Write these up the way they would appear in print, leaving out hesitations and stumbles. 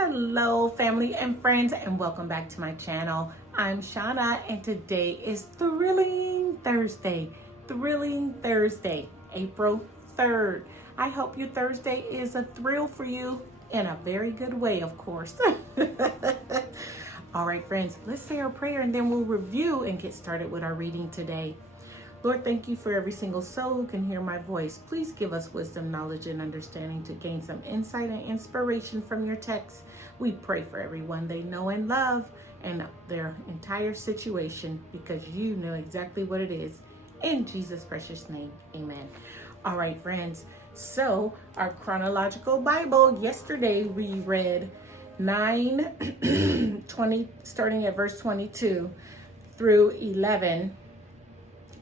Hello, family and friends, and welcome back to my channel. I'm Shauna, and today is Thrilling Thursday, April 3rd. I hope your Thursday is a thrill for you in a very good way, of course. All right, friends, let's say our prayer and then we'll review and get started with our reading today. Lord, thank you for every single soul who can hear my voice. Please give us wisdom, knowledge, and understanding to gain some insight and inspiration from your text. We pray for everyone they know and love and their entire situation because you know exactly what it is. In Jesus' precious name, amen. All right, friends. So our chronological Bible, yesterday we read 9:20, starting at verse 22 through 11.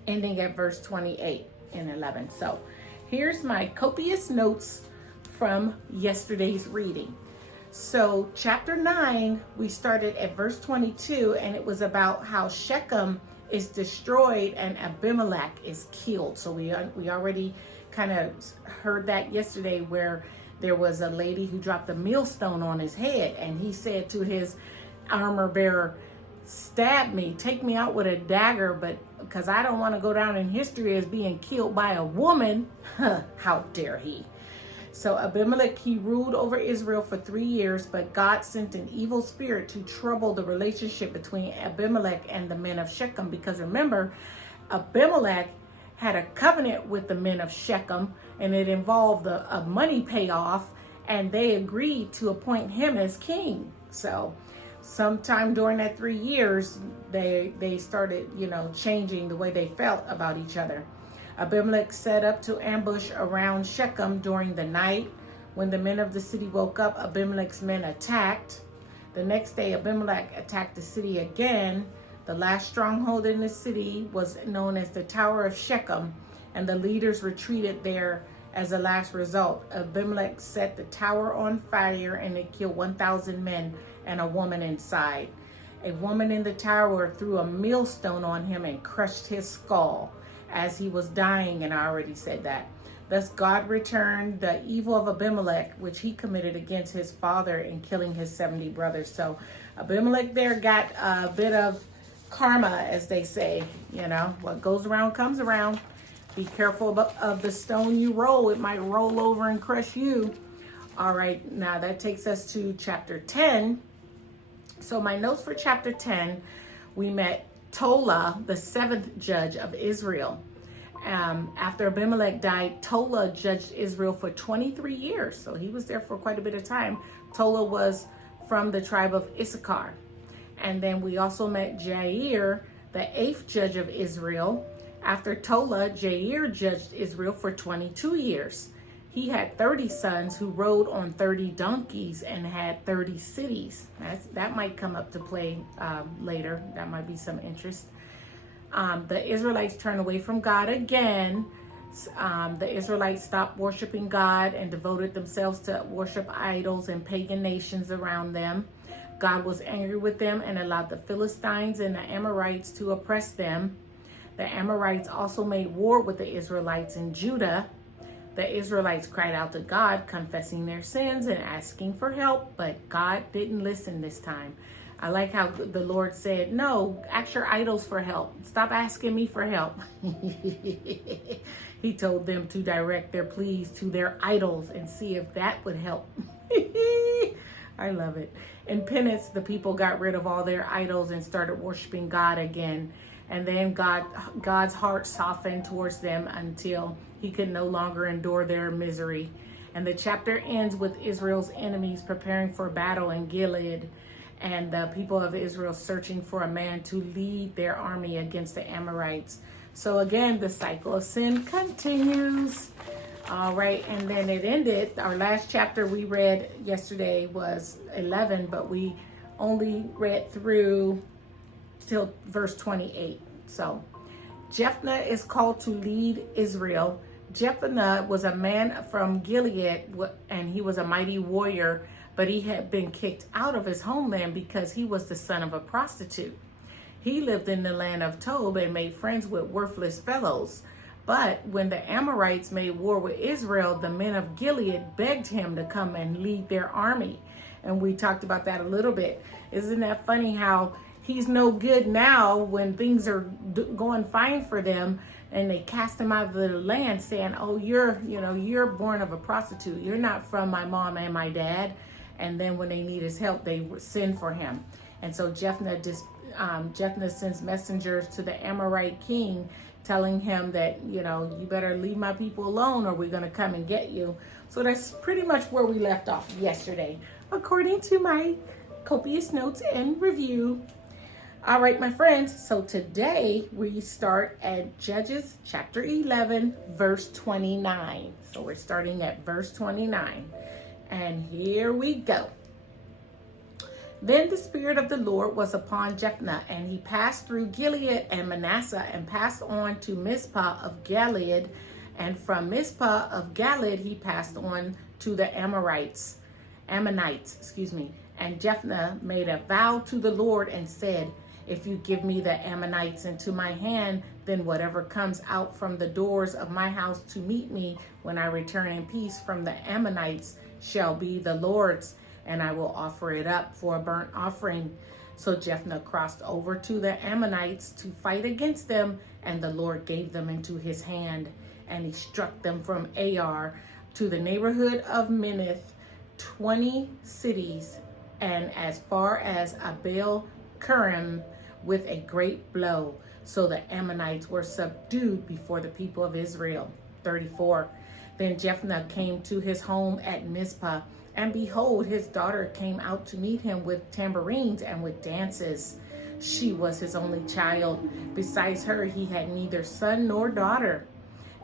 Ending at verse 28 and 11. So here's my copious notes from yesterday's reading. So chapter 9, we started at verse 22, and it was about how Shechem is destroyed and Abimelech is killed. So we already kind of heard that yesterday, where there was a lady who dropped a millstone on his head, and he said to his armor bearer, "Stab me, take me out with a dagger, but because I don't want to go down in history as being killed by a woman." How dare he? So Abimelech, he ruled over Israel for 3 years, but God sent an evil spirit to trouble the relationship between Abimelech and the men of Shechem. Because remember, Abimelech had a covenant with the men of Shechem, and it involved a money payoff, and they agreed to appoint him as king. So sometime during that 3 years, they started, changing the way they felt about each other. Abimelech set up to ambush around Shechem during the night. When the men of the city woke up, Abimelech's men attacked. The next day, Abimelech attacked the city again. The last stronghold in the city was known as the Tower of Shechem, and the leaders retreated there. As a last result, Abimelech set the tower on fire, and it killed 1,000 men and a woman inside. A woman in the tower threw a millstone on him and crushed his skull as he was dying, and I already said that. Thus God returned the evil of Abimelech, which he committed against his father in killing his 70 brothers. So Abimelech there got a bit of karma, as they say. What goes around comes around. Be careful of the stone you roll. It might roll over and crush you. All right, now that takes us to chapter 10. So my notes for chapter 10, we met Tola, the 7th judge of Israel. After Abimelech died, Tola judged Israel for 23 years. So he was there for quite a bit of time. Tola was from the tribe of Issachar. And then we also met Jair, the 8th judge of Israel. After Tola, Jair judged Israel for 22 years. He had 30 sons who rode on 30 donkeys and had 30 cities. That might come up to play later. That might be some interest. The Israelites turned away from God again. The Israelites stopped worshiping God and devoted themselves to worship idols and pagan nations around them. God was angry with them and allowed the Philistines and the Amorites to oppress them. The Amorites also made war with the Israelites in Judah. The Israelites cried out to God, confessing their sins and asking for help, but God didn't listen this time. I like how the Lord said, "No, ask your idols for help. Stop asking me for help." He told them to direct their pleas to their idols and see if that would help. I love it. In penance, the people got rid of all their idols and started worshiping God again. And then God's heart softened towards them until he could no longer endure their misery. And the chapter ends with Israel's enemies preparing for battle in Gilead, and the people of Israel searching for a man to lead their army against the Amorites. So again, the cycle of sin continues. All right, and then it ended. Our last chapter we read yesterday was 11, but we only read through till verse 28. So Jephthah is called to lead Israel. Jephthah was a man from Gilead, and he was a mighty warrior, but he had been kicked out of his homeland because he was the son of a prostitute. He lived in the land of Tob and made friends with worthless fellows. But when the Amorites made war with Israel, the men of Gilead begged him to come and lead their army. And we talked about that a little bit. Isn't that funny how he's no good now when things are going fine for them, and they cast him out of the land saying, oh, you're born of a prostitute. You're not from my mom and my dad. And then when they need his help, they send for him. And so Jephthah sends messengers to the Amorite king telling him that, you better leave my people alone or we're going to come and get you. So that's pretty much where we left off yesterday, according to my copious notes and review. All right, my friends. So today we start at Judges chapter 11, verse 29. So we're starting at verse 29. And here we go. Then the Spirit of the Lord was upon Jephthah, and he passed through Gilead and Manasseh, and passed on to Mizpah of Gilead. And from Mizpah of Gilead he passed on to the Ammonites. And Jephthah made a vow to the Lord and said, if you give me the Ammonites into my hand, then whatever comes out from the doors of my house to meet me when I return in peace from the Ammonites shall be the Lord's, and I will offer it up for a burnt offering. So Jephthah crossed over to the Ammonites to fight against them, and the Lord gave them into his hand. And he struck them from Ar to the neighborhood of Minnith, 20 cities, and as far as Abel Kerim, with a great blow. So the Ammonites were subdued before the people of Israel. 34. Then Jephthah came to his home at Mizpah, and behold, his daughter came out to meet him with tambourines and with dances. She was his only child. Besides her, he had neither son nor daughter.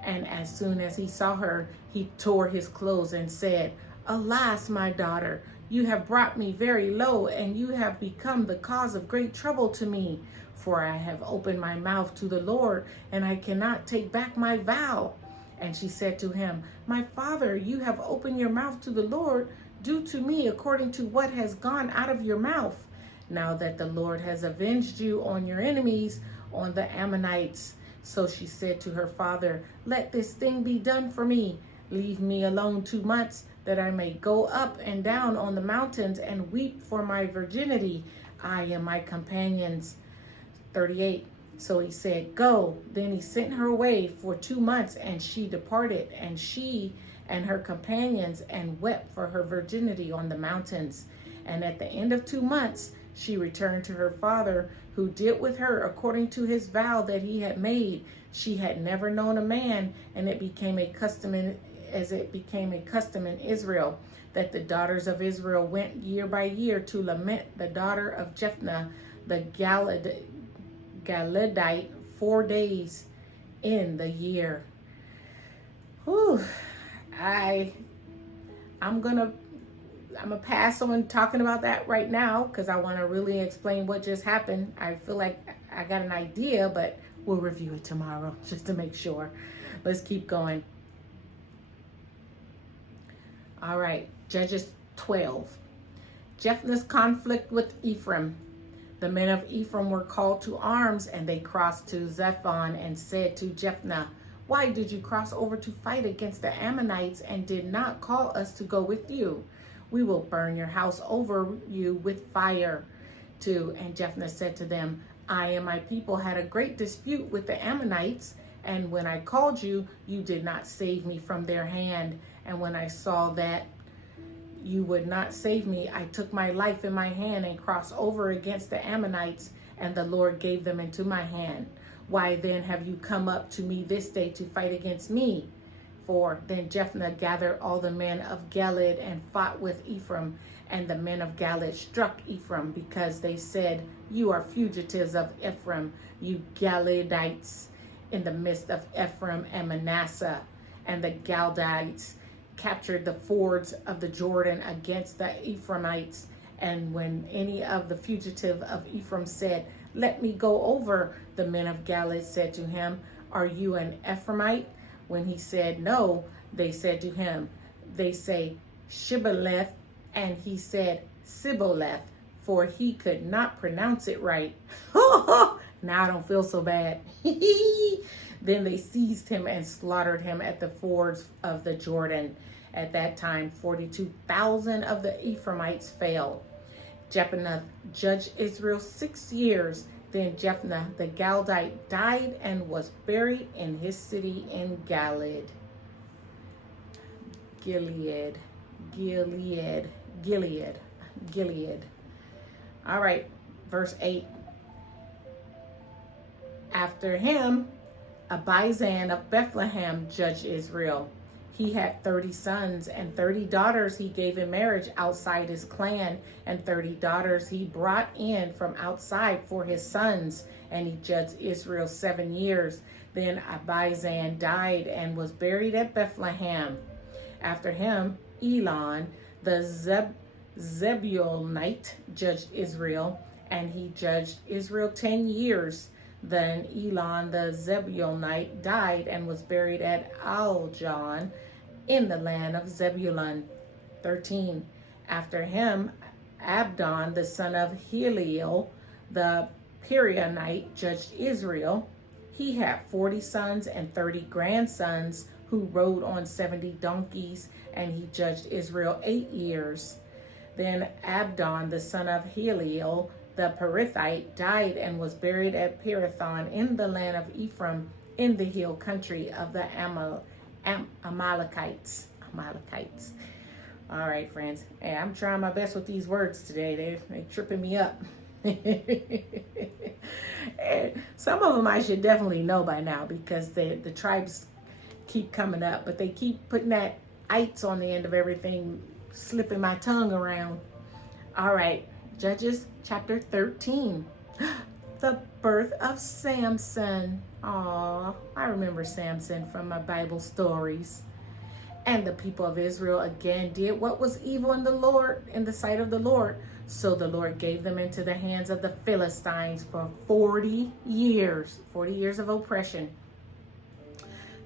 And as soon as he saw her, he tore his clothes and said, alas, my daughter, you have brought me very low, and you have become the cause of great trouble to me. For I have opened my mouth to the Lord, and I cannot take back my vow. And she said to him, my father, you have opened your mouth to the Lord. Do to me according to what has gone out of your mouth. Now that the Lord has avenged you on your enemies, on the Ammonites. So she said to her father, let this thing be done for me. Leave me alone 2 months, that I may go up and down on the mountains and weep for my virginity, I and my companions. 38. So he said, go. Then he sent her away for 2 months, and she departed, and she and her companions, and wept for her virginity on the mountains. And at the end of 2 months, she returned to her father, who did with her according to his vow that he had made. She had never known a man, and it became a custom in Israel, that the daughters of Israel went year by year to lament the daughter of Jephthah, the Gileadite, 4 days in the year. Whew. I'm gonna pass on talking about that right now, because I want to really explain what just happened. I feel like I got an idea, but we'll review it tomorrow just to make sure. Let's keep going. All right, Judges 12. Jephthah's conflict with Ephraim. The men of Ephraim were called to arms, and they crossed to Zephon and said to Jephthah, why did you cross over to fight against the Ammonites and did not call us to go with you? We will burn your house over you with fire. 2. And Jephthah said to them, I and my people had a great dispute with the Ammonites, and when I called you, you did not save me from their hand. And when I saw that you would not save me, I took my life in my hand and crossed over against the Ammonites, and the Lord gave them into my hand. Why then have you come up to me this day to fight against me? 4. Then Jephthah gathered all the men of Gilead and fought with Ephraim, and the men of Gilead struck Ephraim, because they said, you are fugitives of Ephraim, you Gileadites, in the midst of Ephraim and Manasseh. And the Gileadites captured the fords of the Jordan against the Ephraimites. And when any of the fugitive of Ephraim said, let me go over, the men of Gilead said to him, are you an Ephraimite? When he said no, they said to him, they say Shibboleth, and he said Sibboleth, for he could not pronounce it right. Now I don't feel so bad. Then they seized him and slaughtered him at the fords of the Jordan. At that time, 42,000 of the Ephraimites fell. Jephthah judged Israel 6 years. Then Jephthah the Gileadite died and was buried in his city in Gilead. Gilead. All right, verse 8. After him, Abizan of Bethlehem judged Israel. He had 30 sons and 30 daughters he gave in marriage outside his clan, and 30 daughters he brought in from outside for his sons, and he judged Israel 7 years. Then Abizan died and was buried at Bethlehem. After him, Elon the Zebulonite judged Israel, and he judged Israel 10 years. Then Elon the Zebulonite died and was buried at Aljon in the land of Zebulun. 13. After him, Abdon the son of Heliel the Perionite judged Israel. He had 40 sons and 30 grandsons who rode on 70 donkeys, and he judged Israel 8 years. Then Abdon the son of Heliel the Perithite died and was buried at Pirathon in the land of Ephraim in the hill country of the Amalekites. All right, friends. Hey, I'm trying my best with these words today. They're tripping me up. Some of them I should definitely know by now because the tribes keep coming up, but they keep putting that ites on the end of everything, slipping my tongue around. All right. Judges chapter 13. The birth of Samson. Aw, I remember Samson from my Bible stories. And the people of Israel again did what was evil in the sight of the Lord. So the Lord gave them into the hands of the Philistines for 40 years. 40 years of oppression.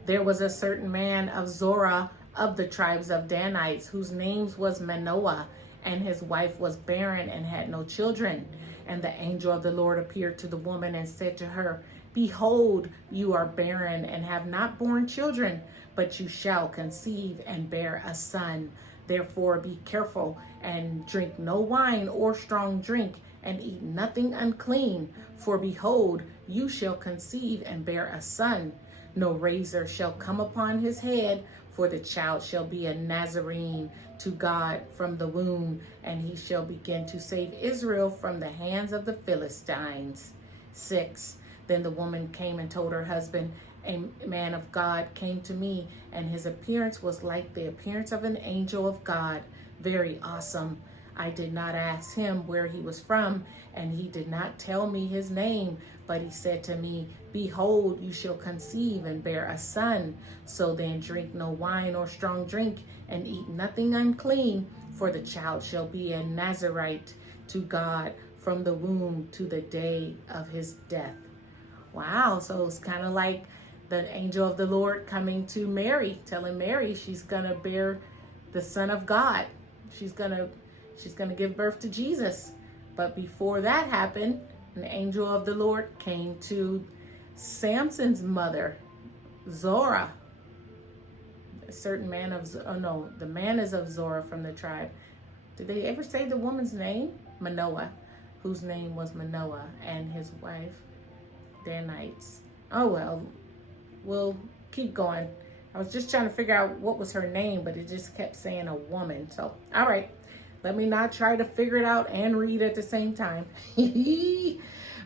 There was a certain man of Zorah of the tribes of Danites, whose name was Manoah, and his wife was barren and had no children. And the angel of the Lord appeared to the woman and said to her, Behold, you are barren and have not borne children, but you shall conceive and bear a son. Therefore be careful and drink no wine or strong drink, and eat nothing unclean. For behold, you shall conceive and bear a son. No razor shall come upon his head, for the child shall be a Nazarene to God from the womb, and he shall begin to save Israel from the hands of the Philistines. 6. Then the woman came and told her husband, A man of God came to me, and his appearance was like the appearance of an angel of God, very awesome. I did not ask him where he was from, and he did not tell me his name, but he said to me, Behold, you shall conceive and bear a son. So then drink no wine or strong drink, and eat nothing unclean, for the child shall be a Nazarite to God from the womb to the day of his death. Wow, so it's kind of like the angel of the Lord coming to Mary, telling Mary she's gonna bear the Son of God. She's gonna give birth to Jesus. But before that happened, an angel of the Lord came to Samson's mother, Zorah. A certain man of, the man is of Zorah from the tribe. Did they ever say the woman's name? Manoah, whose name was Manoah, and his wife, Danites. Oh, well, we'll keep going. I was just trying to figure out what was her name, but it just kept saying a woman. So, all right. Let me not try to figure it out and read at the same time.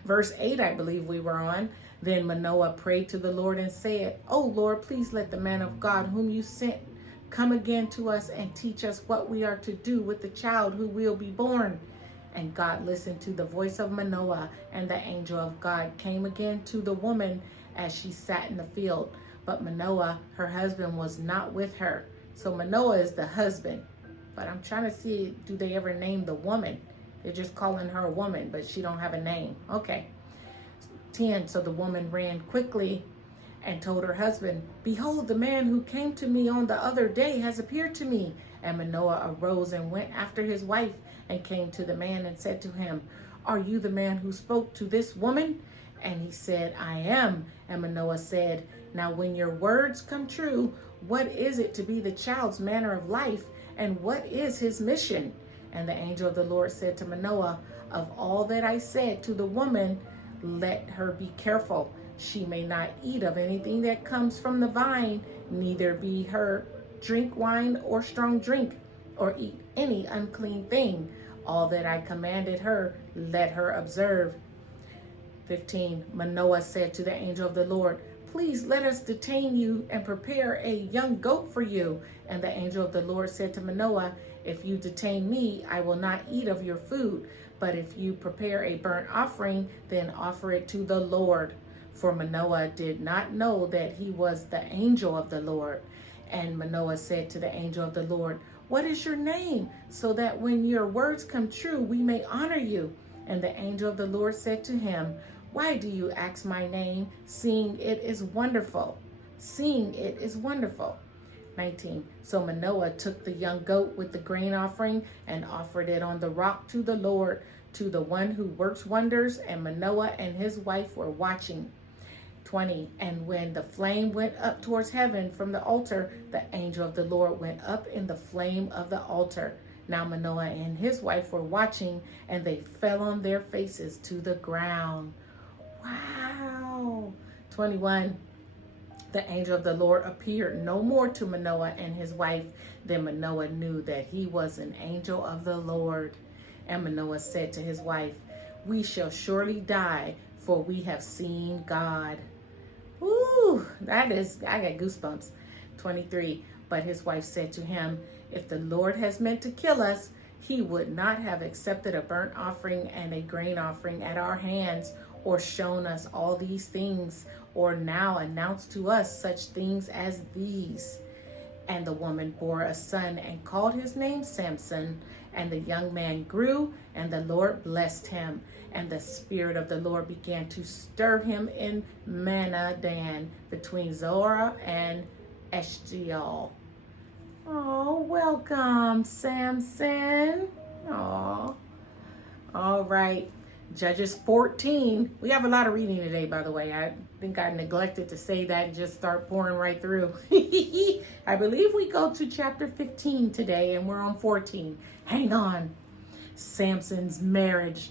Verse 8, I believe we were on. Then Manoah prayed to the Lord and said, O Lord, please let the man of God whom you sent come again to us and teach us what we are to do with the child who will be born. And God listened to the voice of Manoah, and the angel of God came again to the woman as she sat in the field. But Manoah, her husband, was not with her. So Manoah is the husband. But I'm trying to see, do they ever name the woman? They're just calling her a woman, but she don't have a name. Okay. 10. So the woman ran quickly and told her husband, Behold, the man who came to me on the other day has appeared to me. And Manoah arose and went after his wife and came to the man and said to him, Are you the man who spoke to this woman? And he said, I am. And Manoah said, Now when your words come true, What is it to be the child's manner of life, and what is his mission? And the angel of the Lord said to Manoah, of all that I said to the woman, let her be careful. She may not eat of anything that comes from the vine, neither be her drink wine or strong drink, or eat any unclean thing. All that I commanded her, let her observe. 15. Manoah said to the angel of the Lord, please let us detain you and prepare a young goat for you. And the angel of the Lord said to Manoah, if you detain me, I will not eat of your food. But if you prepare a burnt offering, then offer it to the Lord. For Manoah did not know that he was the angel of the Lord. And Manoah said to the angel of the Lord, what is your name? So that when your words come true, we may honor you. And the angel of the Lord said to him, why do you ask my name, seeing it is wonderful? Seeing it is wonderful. 19. So Manoah took the young goat with the grain offering and offered it on the rock to the Lord, to the one who works wonders, and Manoah and his wife were watching. 20. And when the flame went up towards heaven from the altar, the angel of the Lord went up in the flame of the altar. Now Manoah and his wife were watching, and they fell on their faces to the ground. Wow. 21. The angel of the Lord appeared no more to Manoah and his wife. Then Manoah knew that he was an angel of the Lord. And Manoah said to his wife, we shall surely die, for we have seen God. Ooh, I got goosebumps. 23. But his wife said to him, if the Lord has meant to kill us, he would not have accepted a burnt offering and a grain offering at our hands, or shown us all these things, or now announced to us such things as these. And the woman bore a son and called his name Samson. And the young man grew, and the Lord blessed him. And the Spirit of the Lord began to stir him in Manadan, between Zorah and Eshtaol. Oh, welcome, Samson. Oh, all right. Judges 14. We have a lot of reading today, by the way. I think I neglected to say that and just start pouring right through. I believe we go to chapter 15 today, and we're on 14. Hang on. Samson's marriage.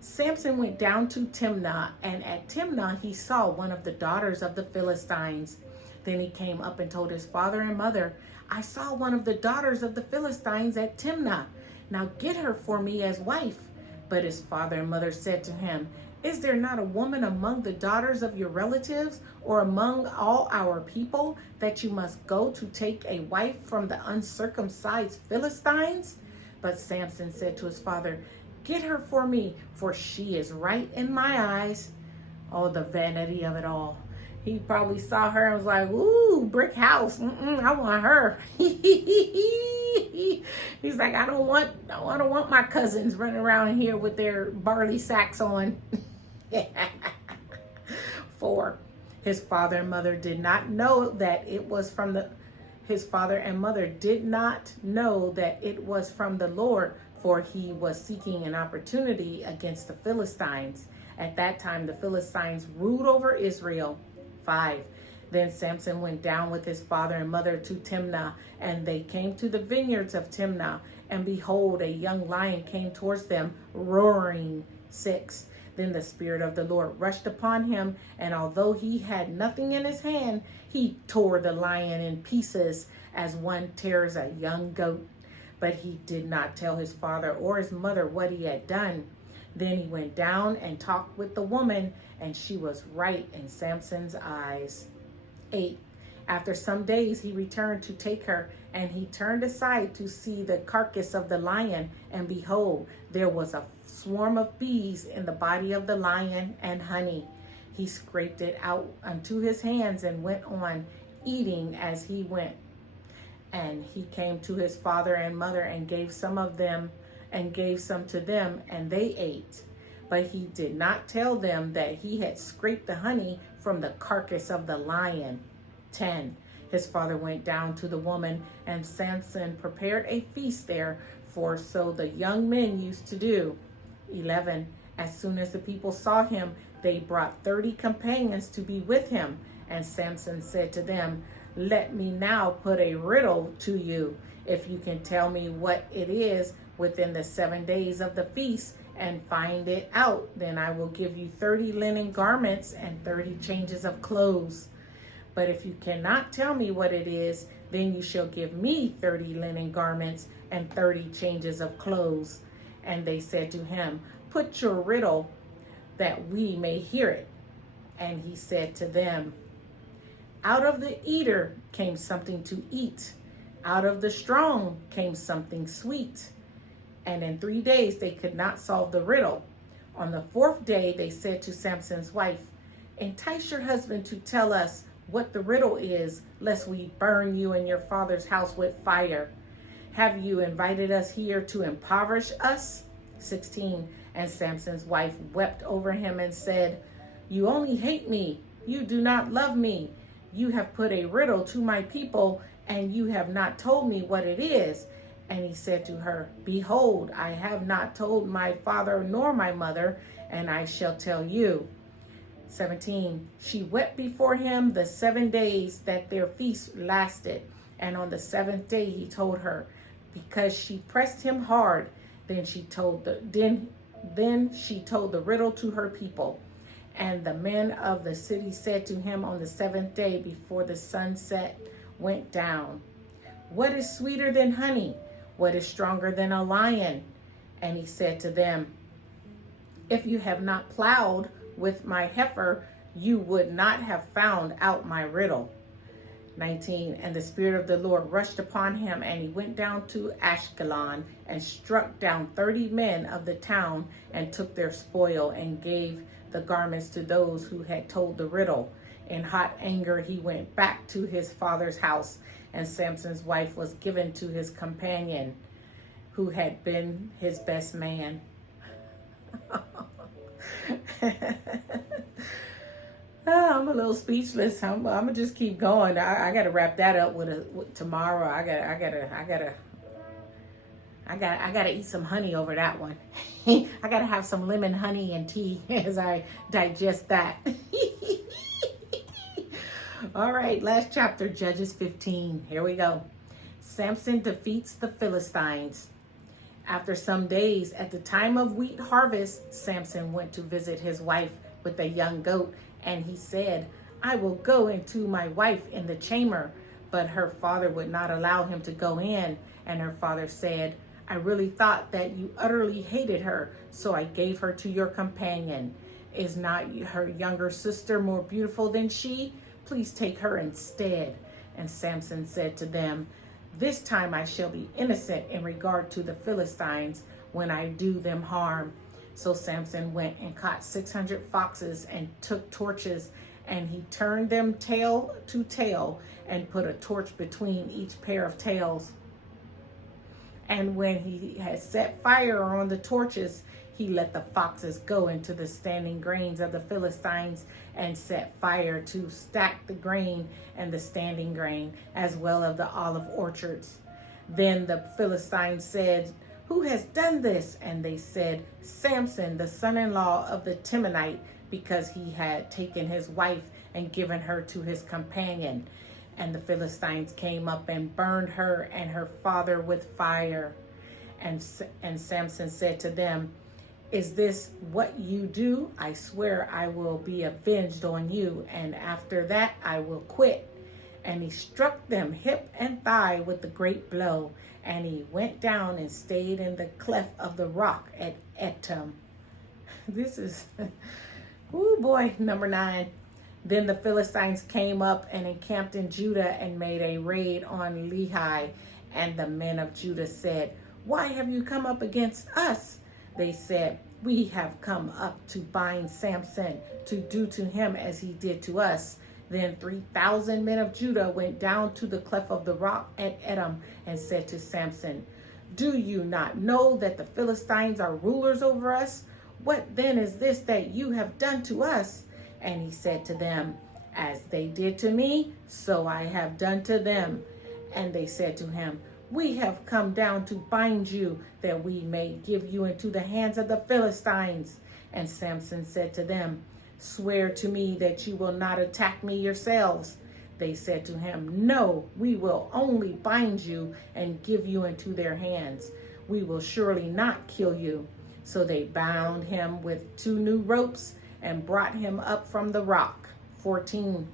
Samson went down to Timnah, and at Timnah he saw one of the daughters of the Philistines. Then he came up and told his father and mother, I saw one of the daughters of the Philistines at Timnah. Now get her for me as wife. But his father and mother said to him, is there not a woman among the daughters of your relatives, or among all our people, that you must go to take a wife from the uncircumcised Philistines? But Samson said to his father, get her for me, for she is right in my eyes. Oh, the vanity of it all. He probably saw her and was like, ooh, brick house. I want her. He's like, I don't want my cousins running around here with their barley sacks on. 4. His father and mother did not know that it was from the Lord, for he was seeking an opportunity against the Philistines. At that time, the Philistines ruled over Israel. 5. Then Samson went down with his father and mother to Timnah, and they came to the vineyards of Timnah. And behold, a young lion came towards them, roaring. 6. Then the Spirit of the Lord rushed upon him, and although he had nothing in his hand, he tore the lion in pieces as one tears a young goat. But he did not tell his father or his mother what he had done. Then he went down and talked with the woman, and she was right in Samson's eyes. 8. After some days he returned to take her, and he turned aside to see the carcass of the lion, and behold, there was a swarm of bees in the body of the lion and honey. He scraped it out unto his hands and went on, eating as he went. And he came to his father and mother and gave some to them, and they ate. But he did not tell them that he had scraped the honey from the carcass of the lion. 10. His father went down to the woman, and Samson prepared a feast there, for so the young men used to do. 11. As soon as the people saw him, they brought 30 companions to be with him. And Samson said to them, Let me now put a riddle to you. If you can tell me what it is within the 7 days of the feast and find it out, then I will give you 30 linen garments and 30 changes of clothes. But if you cannot tell me what it is, then you shall give me 30 linen garments and 30 changes of clothes. And they said to him, put your riddle that we may hear it. And he said to them, out of the eater came something to eat. Out of the strong came something sweet. And in 3 days they could not solve the riddle. On the 4th day they said to Samson's wife, entice your husband to tell us what the riddle is, lest we burn you and your father's house with fire. Have you invited us here to impoverish us? 16. And Samson's wife wept over him and said, you only hate me. You do not love me. You have put a riddle to my people, and you have not told me what it is. And he said to her, behold, I have not told my father nor my mother, and I shall tell you. 17. She wept before him the 7 days that their feast lasted. And on the 7th day he told her, because she pressed him hard. Then she told the riddle to her people. And the men of the city said to him on the 7th day before the sunset went down, what is sweeter than honey? What is stronger than a lion? And he said to them, if you have not plowed with my heifer, you would not have found out my riddle. 19. And the Spirit of the Lord rushed upon him, and he went down to Ashkelon and struck down 30 men of the town and took their spoil and gave the garments to those who had told the riddle. In hot anger, he went back to his father's house, and Samson's wife was given to his companion, who had been his best man. I'm a little speechless. I'm gonna just keep going. I gotta wrap that up with tomorrow. I gotta eat some honey over that one. I gotta have some lemon honey and tea as I digest that. All right, last chapter, Judges 15. Here we go. Samson defeats the Philistines. After some days, at the time of wheat harvest, Samson went to visit his wife with a young goat, and he said, I will go into my wife in the chamber. But her father would not allow him to go in, and her father said, I really thought that you utterly hated her, so I gave her to your companion. Is not her younger sister more beautiful than she? Please take her instead. And Samson said to them, this time I shall be innocent in regard to the Philistines when I do them harm. So Samson went and caught 600 foxes and took torches, and he turned them tail to tail and put a torch between each pair of tails. And when he had set fire on the torches, he let the foxes go into the standing grains of the Philistines and set fire to stack the grain and the standing grain, as well as the olive orchards. Then the Philistines said, who has done this? And they said, Samson, the son-in-law of the Timonite, because he had taken his wife and given her to his companion. And the Philistines came up and burned her and her father with fire. And Samson said to them, is this what you do? I swear I will be avenged on you, and after that I will quit. And he struck them hip and thigh with a great blow, and he went down and stayed in the cleft of the rock at Etam. This is, oh boy, number 9. Then the Philistines came up and encamped in Judah and made a raid on Lehi. And the men of Judah said, why have you come up against us? They said, we have come up to bind Samson, to do to him as he did to us. Then 3,000 men of Judah went down to the cleft of the rock at Etam and said to Samson, do you not know that the Philistines are rulers over us? What then is this that you have done to us? And he said to them, as they did to me, so I have done to them. And they said to him, we have come down to bind you, that we may give you into the hands of the Philistines. And Samson said to them, swear to me that you will not attack me yourselves. They said to him, "No, we will only bind you and give you into their hands. We will surely not kill you." So they bound him with 2 new ropes and brought him up from the rock. 14.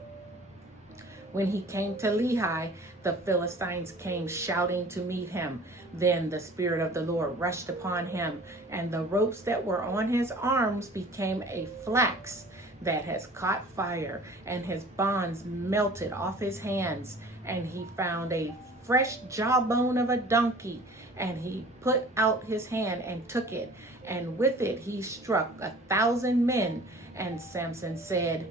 When he came to Lehi, the Philistines came shouting to meet him. Then the Spirit of the Lord rushed upon him, and the ropes that were on his arms became a flax that has caught fire, and his bonds melted off his hands. And he found a fresh jawbone of a donkey, and he put out his hand and took it, and with it he struck 1,000 men. And Samson said,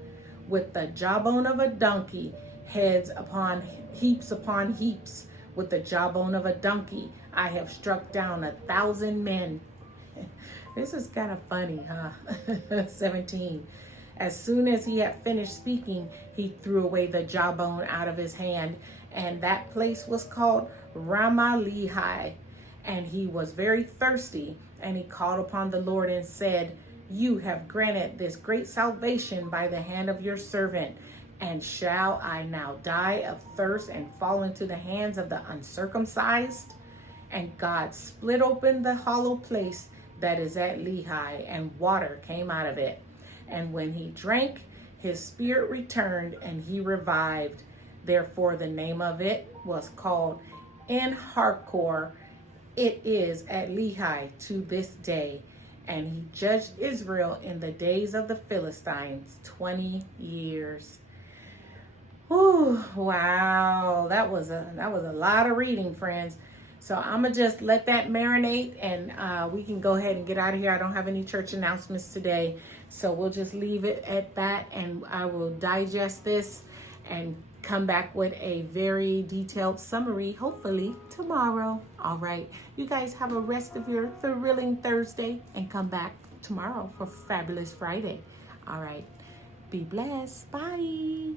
"With the jawbone of a donkey, heads upon heaps, with the jawbone of a donkey, I have struck down 1,000 men." This is kind of funny, huh? 17. As soon as he had finished speaking, he threw away the jawbone out of his hand, and that place was called Ramah-Lehi. And he was very thirsty, and he called upon the Lord and said, "You have granted this great salvation by the hand of your servant. And shall I now die of thirst and fall into the hands of the uncircumcised?" And God split open the hollow place that is at Lehi, and water came out of it. And when he drank, his spirit returned, and he revived. Therefore the name of it was called En Harkor. It is at Lehi to this day. And he judged Israel in the days of the Philistines 20 years. Ooh, wow, that was a lot of reading, friends. So I'm gonna just let that marinate, and we can go ahead and get out of here. I don't have any church announcements today, so we'll just leave it at that, and I will digest this and come back with a very detailed summary, hopefully tomorrow. All right, you guys have a rest of your thrilling Thursday, and come back tomorrow for Fabulous Friday. All right, be blessed. Bye.